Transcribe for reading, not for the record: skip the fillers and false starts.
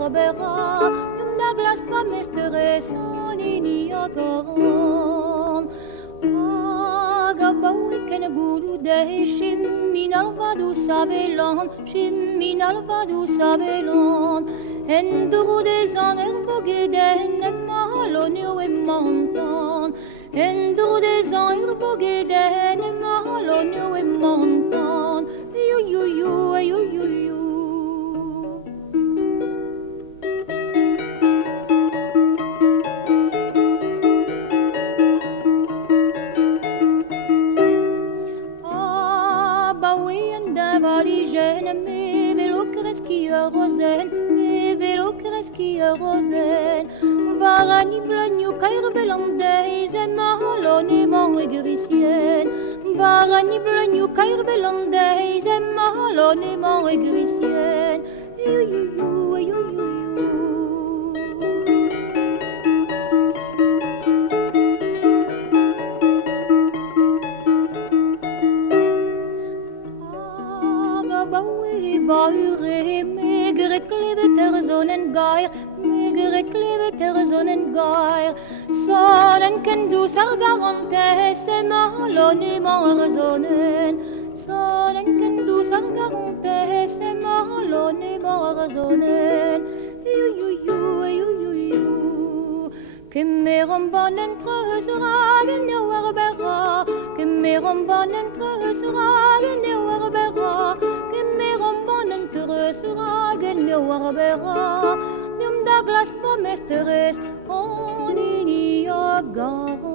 warbera, yum da glas pa mestere son ini agaram. Agabawi ken gulu de shimminal vadu savelon, shimminal vadu savelon. Enduro des aner bogeden mahaloni we montan. Enduro des aner bogeden mahaloni we montan. You you you you you you. Mes vélos kreskier rosen, mes vélos kreskier rosen. Varani blanyu kair belandeis en mahaloni mon egrisien. Varani blanyu kair belandeis en mahaloni mon egrisien. You you you you you. Baure megre kleveter zonen gair, megre kleveter zonen gair. Sonen ken du sargarante se mahaloni marzonen. Sonen ken du sargarante se mahaloni marzonen. You you you you you you. Que me rombonen trezra genne warbera, que me rombonen trezra genne warbera. Genne warbera, yum da glas pa mestres, on ini agaram.